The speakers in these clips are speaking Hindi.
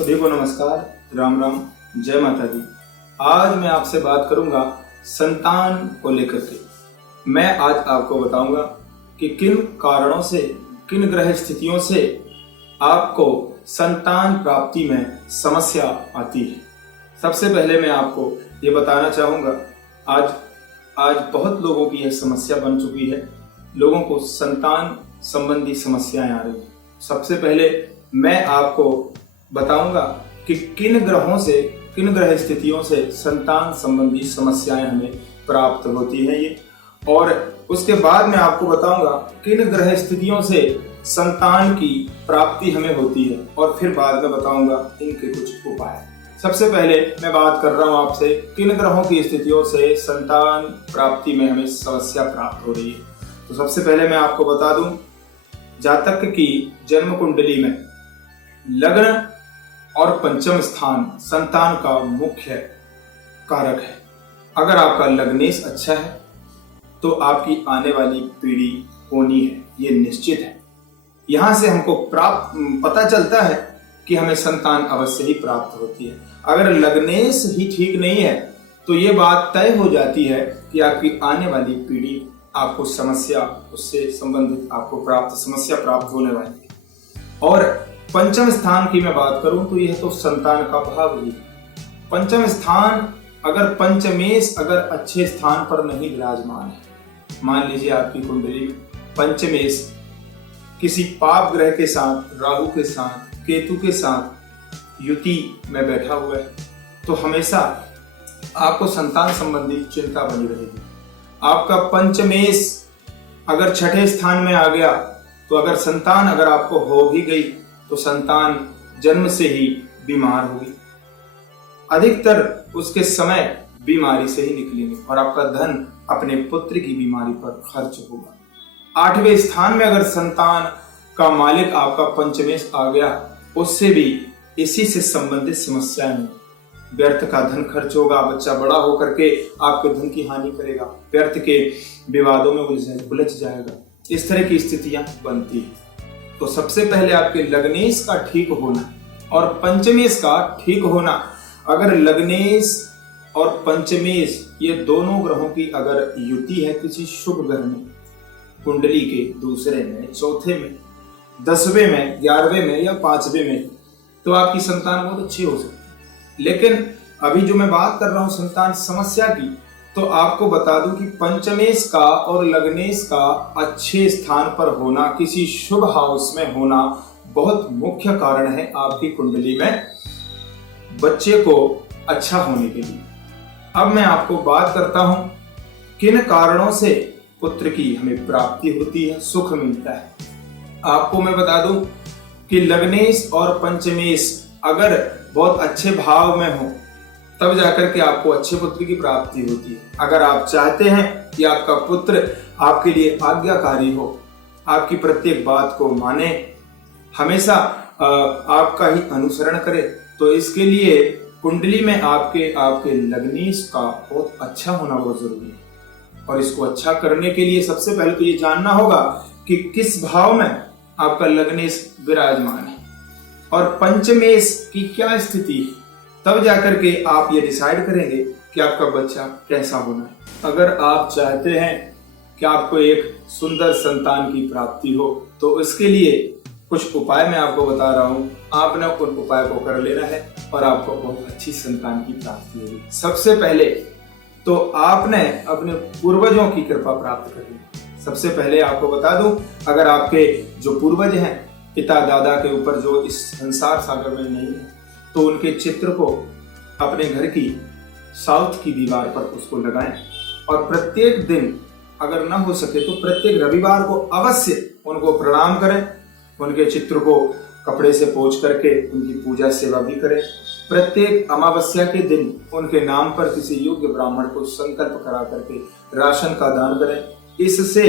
सभी को नमस्कार, राम राम, जय माता दी। आज मैं आपसे बात करूंगा संतान को लेकर के। मैं आज आपको बताऊंगा कि किन कारणों से, किन ग्रह स्थितियों से आपको संतान प्राप्ति में समस्या आती है। सबसे पहले मैं आपको ये बताना चाहूंगा, आज बहुत लोगों की यह समस्या बन चुकी है। लोगों को संतान संबंधी समस्याएं आ रही हैं। सबसे पहले मैं आपको बताऊंगा कि किन ग्रहों से, किन ग्रह स्थितियों से संतान संबंधी समस्याएं हमें प्राप्त होती हैं ये, और उसके बाद मैं आपको बताऊंगा किन ग्रह स्थितियों से संतान की प्राप्ति हमें होती है, और फिर बाद में बताऊंगा इनके कुछ उपाय। सबसे पहले मैं बात कर रहा हूं आपसे किन ग्रहों की स्थितियों से संतान प्राप्ति में हमें समस्या प्राप्त हो रही है। तो सबसे पहले मैं आपको बता दूं, जातक की जन्म कुंडली में लग्न और पंचम स्थान संतान का मुख्य कारक है। अगर आपका लग्नेश अच्छा है तो आपकी आने वाली पीढ़ी होनी है, ये निश्चित है। यहां से हमको पता चलता है कि हमें संतान अवश्य ही प्राप्त होती है। अगर लग्नेश ही ठीक नहीं है तो ये बात तय हो जाती है कि आपकी आने वाली पीढ़ी आपको समस्या, उससे संबंधित आपको समस्या प्राप्त होने वाली है। और पंचम स्थान की मैं बात करूं तो यह तो संतान का भाव ही है। पंचम स्थान अगर पंचमेश अगर अच्छे स्थान पर नहीं विराजमान है, मान लीजिए आपकी कुंडली में पंचमेश किसी पाप ग्रह के साथ, राहु के साथ, केतु के साथ युति में बैठा हुआ है, तो हमेशा आपको संतान संबंधी चिंता बनी रहेगी। आपका पंचमेश अगर छठे स्थान में आ गया तो अगर संतान अगर आपको हो भी गई तो संतान जन्म से ही बीमार होगी, अधिकतर उसके समय बीमारी से ही निकलेंगे, और आपका धन अपने पुत्र की बीमारी पर खर्च होगा। आठवें स्थान में अगर संतान का मालिक आपका पंचमेश आ गया, उससे भी इसी से संबंधित समस्याएं हैं। व्यर्थ का धन खर्च होगा, बच्चा बड़ा होकर के आपके धन की हानि करेगा, व्यर्थ के विवादों में उलझ जाएगा। इस तरह की स्थितियां बनती है। तो सबसे पहले आपके लग्नेश का ठीक होना और पंचमेश का ठीक होना। अगर लग्नेश और पंचमेश ये दोनों ग्रहों की अगर युति है किसी शुभ ग्रह में, कुंडली के दूसरे में, चौथे में, 10वें में, 11वें में या 5वें में, तो आपकी संतान बहुत अच्छी हो सकती है। लेकिन अभी जो मैं बात कर रहा हूं संतान समस्या की, तो आपको बता दूं कि पंचमेश का और लग्नेश का अच्छे स्थान पर होना, किसी शुभ हाउस में होना बहुत मुख्य कारण है आपकी कुंडली में बच्चे को अच्छा होने के लिए। अब मैं आपको बात करता हूं किन कारणों से पुत्र की हमें प्राप्ति होती है, सुख मिलता है। आपको मैं बता दूं कि लग्नेश और पंचमेश अगर बहुत अच्छे भाव में हो तब जाकर के आपको अच्छे पुत्र की प्राप्ति होती है। अगर आप चाहते हैं कि आपका पुत्र आपके लिए आज्ञाकारी हो, आपकी प्रत्येक बात को माने, हमेशा आपका ही अनुसरण करे, तो इसके लिए कुंडली में आपके लग्नेश का बहुत अच्छा होना बहुत जरूरी है। और इसको अच्छा करने के लिए सबसे पहले तो ये जानना होगा कि किस भाव में आपका लग्नेश विराजमान है और पंचमेश की क्या स्थिति है, तब जाकर के आप ये डिसाइड करेंगे कि आपका बच्चा कैसा होना है। अगर आप चाहते हैं कि आपको एक सुंदर संतान की प्राप्ति हो, तो इसके लिए कुछ उपाय मैं आपको बता रहा हूँ। आपने उन उपाय को कर लेना है और आपको बहुत अच्छी संतान की प्राप्ति होगी। सबसे पहले तो आपने अपने पूर्वजों की कृपा प्राप्त करनी। सबसे पहले आपको बता दूं, अगर आपके जो पूर्वज हैं, पिता दादा के ऊपर जो इस संसार सागर में नहीं है, तो उनके चित्र को अपने घर की साउथ की दीवार पर उसको लगाएं, और प्रत्येक दिन अगर ना हो सके तो प्रत्येक रविवार को अवश्य उनको प्रणाम करें। उनके चित्र को कपड़े से पोंछ करके उनकी पूजा सेवा भी करें। प्रत्येक अमावस्या के दिन उनके नाम पर किसी योग्य ब्राह्मण को संकल्प करा करके राशन का दान करें। इससे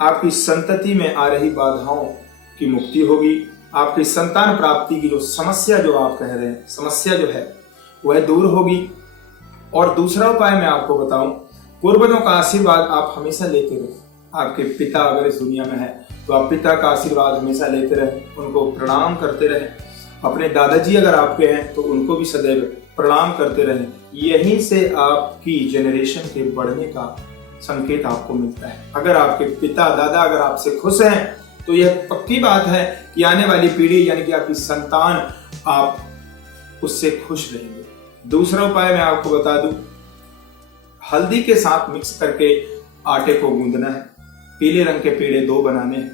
आपकी संतति में आ रही बाधाओं की मुक्ति होगी। आपकी संतान प्राप्ति की जो समस्या जो आप कह रहे हैं, समस्या जो है वह दूर होगी। और दूसरा उपाय मैं आपको बताऊं, पूर्वजों का आशीर्वाद आप हमेशा लेते रहे। आपके पिता अगर इस दुनिया में है तो आप पिता का आशीर्वाद हमेशा लेते रहे, उनको प्रणाम करते रहे। अपने दादाजी अगर आपके हैं तो उनको भी सदैव प्रणाम करते रहें। यहीं से आपकी जनरेशन के बढ़ने का संकेत आपको मिलता है। अगर आपके पिता दादा अगर आपसे खुश हैं तो यह पक्की बात है कि आने वाली पीढ़ी यानी कि आपकी संतान आप उससे खुश रहेंगे। दूसरा उपाय मैं आपको बता दूं, हल्दी के साथ मिक्स करके आटे को गूंदना है, पीले रंग के पेड़े 2 बनाने हैं,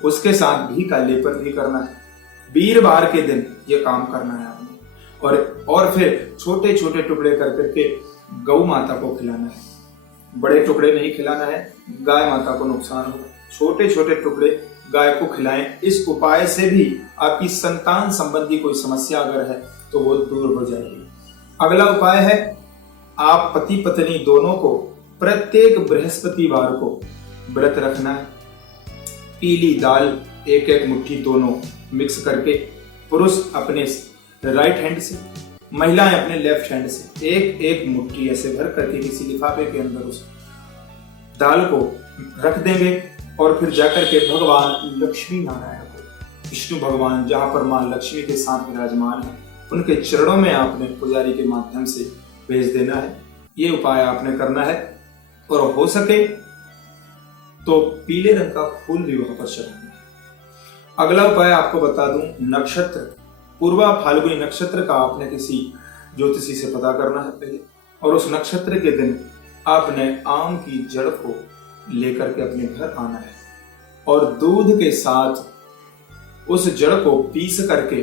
उसके साथ घी का लेपन भी करना है। वीरवार के दिन ये काम करना है आपने और फिर छोटे छोटे टुकड़े कर करके गौ माता को खिलाना है। बड़े टुकड़े नहीं खिलाना है, गाय माता को नुकसान होगा। छोटे छोटे टुकड़े गाय को खिलाएं। इस उपाय से भी आपकी संतान संबंधी कोई समस्या अगर है तो वो दूर हो जाएगी। अगला उपाय है, आप पति पत्नी दोनों को प्रत्येक बृहस्पतिवार को व्रत रखना है। पीली दाल 1-1 मुट्ठी दोनों मिक्स करके, पुरुष अपने राइट हैंड से, महिलाएं अपने लेफ्ट हैंड से 1-1 मुट्ठी ऐसे भर करके किसी लिफाफे के अंदर उस दाल को रख देंगे और फिर जाकर के भगवान लक्ष्मी नारायण को, विष्णु भगवान जहां पर मां लक्ष्मी के साथ विराजमान है, उनके चरणों में आपने पुजारी के माध्यम से भेज देना है। ये उपाय आपने करना है और हो सके तो पीले रंग का फूल भी वहां पर चढ़ाना है। अगला उपाय आपको बता दूं, नक्षत्र पूर्वा फाल्गुनी नक्षत्र का आपने किसी ज्योतिषी से पता करना है पहले, और उस नक्षत्र के दिन आपने आम की जड़ को लेकर के अपने घर आना है और दूध के साथ उस जड़ को पीस करके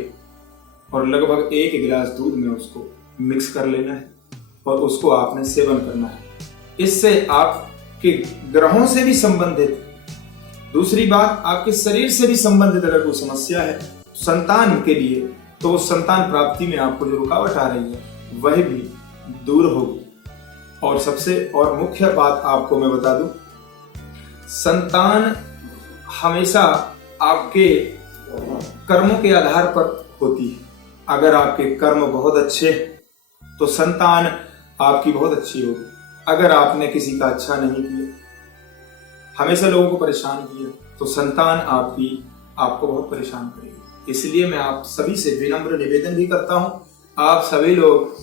और लगभग 1 गिलास दूध में उसको मिक्स कर लेना है और उसको आपने सेवन करना है। इससे आपके ग्रहों से भी संबंधित, दूसरी बात आपके शरीर से भी संबंधित अगर कोई समस्या है संतान के लिए, तो संतान प्राप्ति में आपको जो रुकावट आ रही है वह भी दूर होगी। और सबसे और मुख्य बात आपको मैं बता दूं, संतान हमेशा आपके कर्मों के आधार पर होती है। अगर आपके कर्म बहुत अच्छे तो संतान आपकी बहुत अच्छी होगी। अगर आपने किसी का अच्छा नहीं किया, हमेशा लोगों को परेशान किया, तो संतान आपको बहुत परेशान करेगी। इसलिए मैं आप सभी से विनम्र निवेदन भी करता हूं, आप सभी लोग,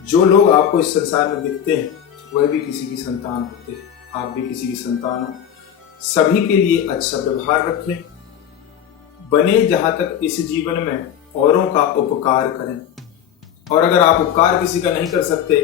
जो लोग आपको इस संसार में दिखते हैं वह भी किसी की संतान होते हैं, आप भी किसी की संतान हो। सभी के लिए अच्छा व्यवहार रखें, बने जहां तक इस जीवन में औरों का उपकार करें, और अगर आप उपकार किसी का नहीं कर सकते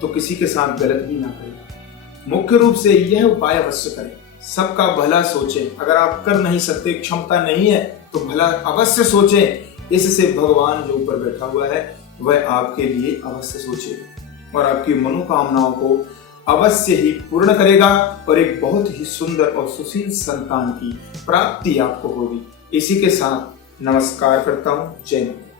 तो किसी के साथ गलत भी ना करें। मुख्य रूप से यह उपाय अवश्य करें, सबका भला सोचें। अगर आप कर नहीं सकते, क्षमता नहीं है, तो भला अवश्य सोचें। इससे भगवान जो ऊपर बैठा हुआ है वह आपके लिए अवश्य सोचेगा और आपकी मनोकामनाओं को अवश्य ही पूर्ण करेगा और एक बहुत ही सुंदर और सुशील संतान की प्राप्ति आपको होगी। इसी के साथ नमस्कार करता हूं। जय हिंद।